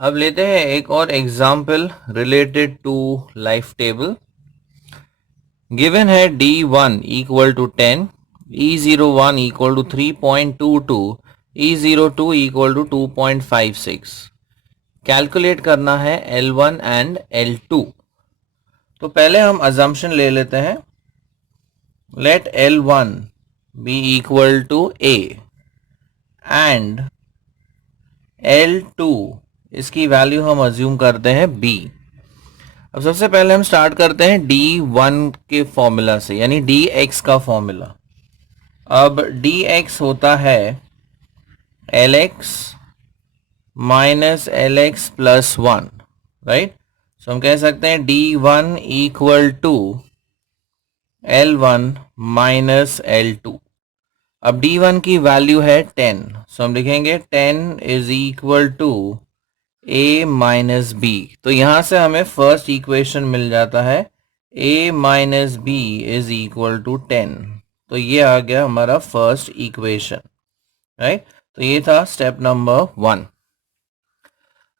अब लेते हैं एक और example related to life table. Given है D1 equal to 10, E01 equal to 3.22, E02 equal to 2.56। Calculate करना है L1 एंड L2। तो पहले हम अजम्पशन ले लेते हैं। Let L1 be equal to A and L2 इसकी वैल्यू हम अज्यूम करते हैं B। अब सबसे पहले हम स्टार्ट करते हैं D1 के फॉर्मूला से, यानी dx का फॉर्मूला। अब dx होता है Lx minus Lx plus 1, right. So हम कह सकते हैं D1 equal to L1 minus L2। अब D1 की वैल्यू है 10, सो हम लिखेंगे 10 is equal to a minus B. तो यहां से हमें फर्स्ट इक्वेशन मिल जाता है a minus B is equal to 10। तो ये आ गया हमारा फर्स्ट इक्वेशन, राइट। तो ये था स्टेप नंबर 1।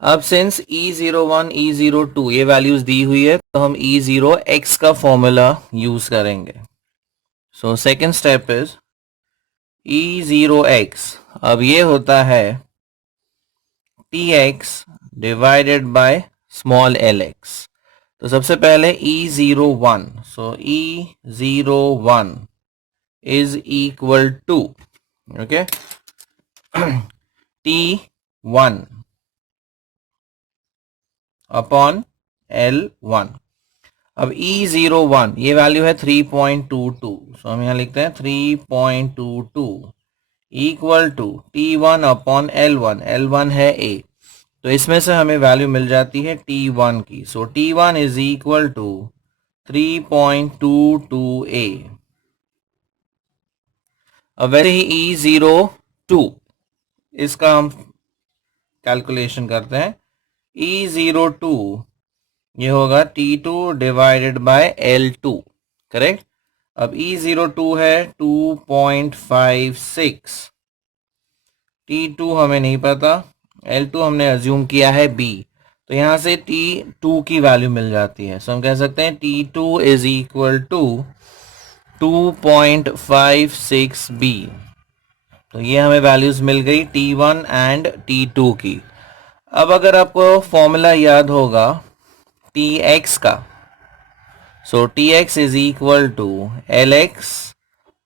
अब सिंस E01 E02 ये वैल्यूज दी हुई है, तो हम E0x का फॉर्मूला यूज करेंगे। So second step is E0x। अब ये होता है tx divided by small lx। तो सबसे पहले E01, so E01 is equal to, okay, T1 upon L1। अब E01 ये वैल्यू है 3.22, सो हम यहाँ लिखते हैं 3.22 equal to T1 upon L1। L1 है A, तो इसमें से हमें वैल्यू मिल जाती है T1 की। So T1 is equal to 3.22A। अब वैसे ही E02 इसका हम कैलकुलेशन करते हैं। E02 ये होगा T2 divided by L2, correct. अब E02 है 2.56, T2 हमें नहीं पता, L2 हमने अज्यूम किया है B। तो यहां से T2 की वैल्यू मिल जाती है। सो हम कह सकते हैं T2 is equal to 2.56B। तो ये हमें वैल्यूज मिल गई T1 एंड T2 की। अब अगर आपको फॉर्मूला याद होगा Tx का, so Tx is equal to Lx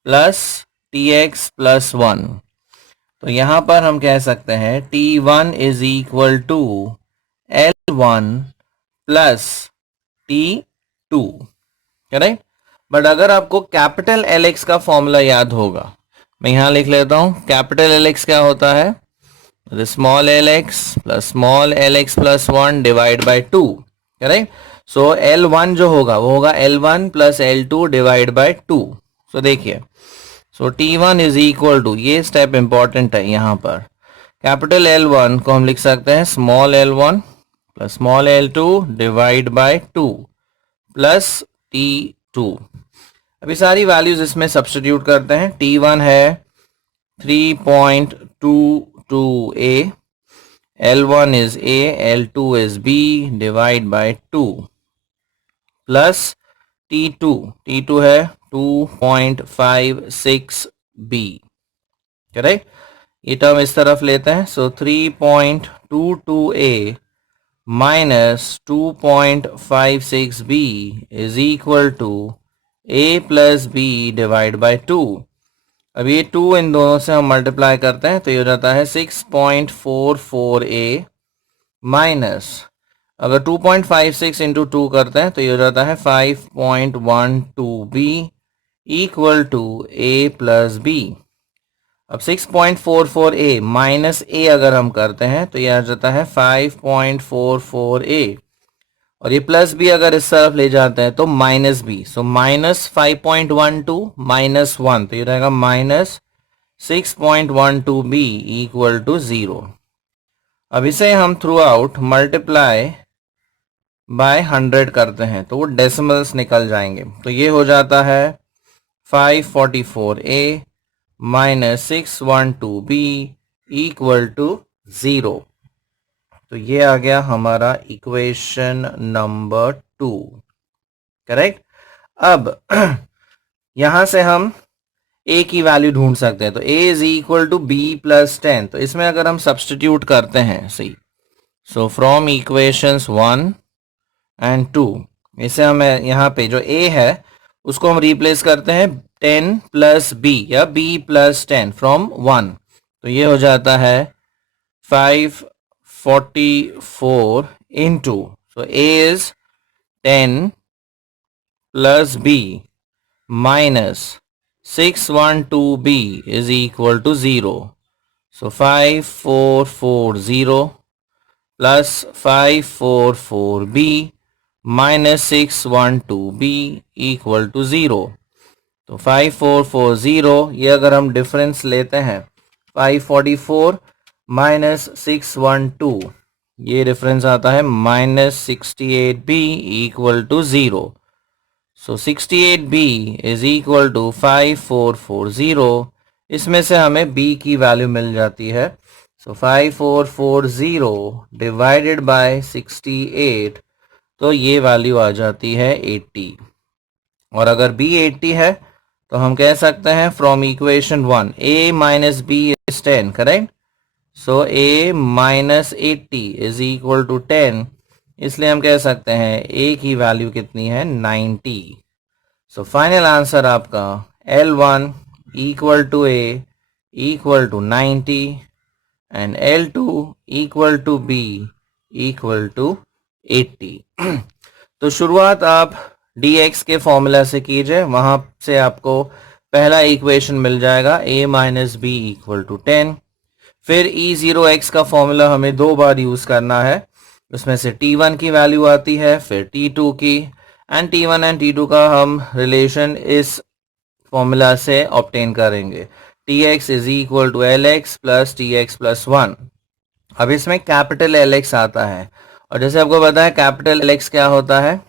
plus Tx plus 1। तो यहां पर हम कह सकते हैं T1 is equal to L1 plus T2, correct. But अगर आपको कैपिटल Lx का फॉर्मूला याद होगा, मैं यहां लिख लेता हूं। कैपिटल Lx क्या होता है? Small lx plus 1 divide by 2, correct. So L1 जो होगा वो होगा L1 plus L2 divide by 2। सो देखिए, सो T1 इज इक्वल टू, ये स्टेप इंपॉर्टेंट है यहाँ पर। कैपिटल L1 को हम लिख सकते हैं small L1 plus small L2 divide by 2 plus T2। अभी सारी वैल्यूज इसमें सब्स्टिट्यूट करते हैं। T1 है 3.22A, L1 is A, L2 is B divide by 2 plus T2 है 2.56B, करेक्ट। ये टर्म इस तरफ लेते हैं। So 3.22A minus 2.56B is equal to A plus B divide by 2। अब ये 2 इन दोनों से हम मल्टीप्लाई करते हैं तो ये हो जाता है 6.44A माइनस, अगर 2.56 इंटू 2 करते हैं तो ये हो जाता है 5.12B equal to A plus B। अब 6.44A माइनस A अगर हम करते हैं तो ये आ जाता है 5.44A, और ये प्लस बी अगर इस तरफ ले जाते हैं तो minus B. So minus 5.12 minus 1, तो ये रहेगा माइनस 6.12B इक्वल टू 0। अब इसे हम थ्रू आउट मल्टीप्लाई बाय 100 करते हैं तो वो डेसिमल्स निकल जाएंगे। तो ये हो जाता है 544A minus 612B equal to 0। तो ये आ गया हमारा इक्वेशन नंबर 2, करेक्ट। अब यहां से हम a की वैल्यू ढूंढ सकते हैं, तो a is equal to B plus 10। तो इसमें अगर हम सब्सटीट्यूट करते हैं, सही, सो फ्रॉम इक्वेशंस 1 एंड 2, इसे हम यहाँ पे जो a है उसको हम रिप्लेस करते हैं 10 प्लस b या b प्लस 10 फ्रॉम 1। तो ये हो जाता है 544 into, so a is 10 plus b minus 612b is equal to 0. So 5440 plus 544b minus 612b equal to 0. तो 5440, ये अगर हम डिफरेंस लेते हैं 544 माइनस 612, ये डिफरेंस आता है minus 68b equal to 0. So 68b is equal to 5440, इसमें से हमें b की वैल्यू मिल जाती है। सो 5440 डिवाइडेड बाय 68, तो ये वैल्यू आ जाती है 80। और अगर b 80 है तो हम कह सकते हैं from equation 1 a minus b is 10, correct. So a minus 80 is equal to 10, इसलिए हम कह सकते हैं a की वैल्यू कितनी है, 90। सो फाइनल आंसर आपका L1 equal to a equal to 90 and L2 equal to b equal to 80। तो शुरुआत आप dx के फॉर्मूला से कीजिए, वहां से आपको पहला इक्वेशन मिल जाएगा a minus B equal to 10। फिर E0x का फॉर्मूला हमें 2 बार यूज करना है, उसमें से T1 की वैल्यू आती है, फिर T2 की, एंड T1 एंड T2 का हम रिलेशन इस फॉर्मूला से ऑब्टेन करेंगे, Tx is equal to Lx plus Tx plus 1। अब इसमें कैपिटल Lx आता है, और जैसे आपको पता है कैपिटल Lx क्या होता है,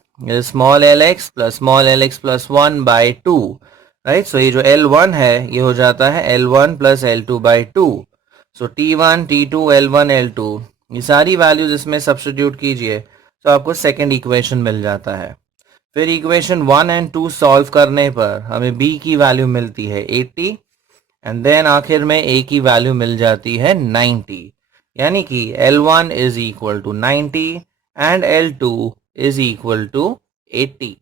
small Lx plus small Lx plus 1 by 2, right. So ये जो L1 है ये हो जाता है L1 plus L2 by 2। So T1 T2 L1 L2, ये सारी वैल्यूज इसमें सब्स्टिट्यूट कीजिए तो आपको सेकंड इक्वेशन मिल जाता है। फिर इक्वेशन 1 एंड 2 सॉल्व करने पर हमें b की वैल्यू मिलती है 80, एंड देन आखिर में a की वैल्यू मिल जाती है 90, यानी कि L1 is equal to 90 and L2 is equal to 80।